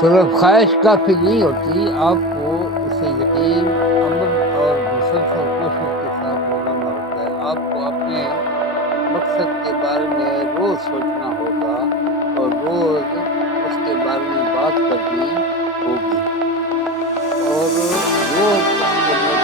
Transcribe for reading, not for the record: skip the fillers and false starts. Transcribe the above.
صرف خواہش کافی نہیں ہوتی، آپ کو اسے یقین، عمل اور مسلسل کوشش کے ساتھ بڑھانا ہوتا ہے۔ آپ کو اپنے مقصد کے بارے میں روز سوچنا ہوگا اور روز اس کے بارے میں بات کرنی ہوگی، اور روز اس کو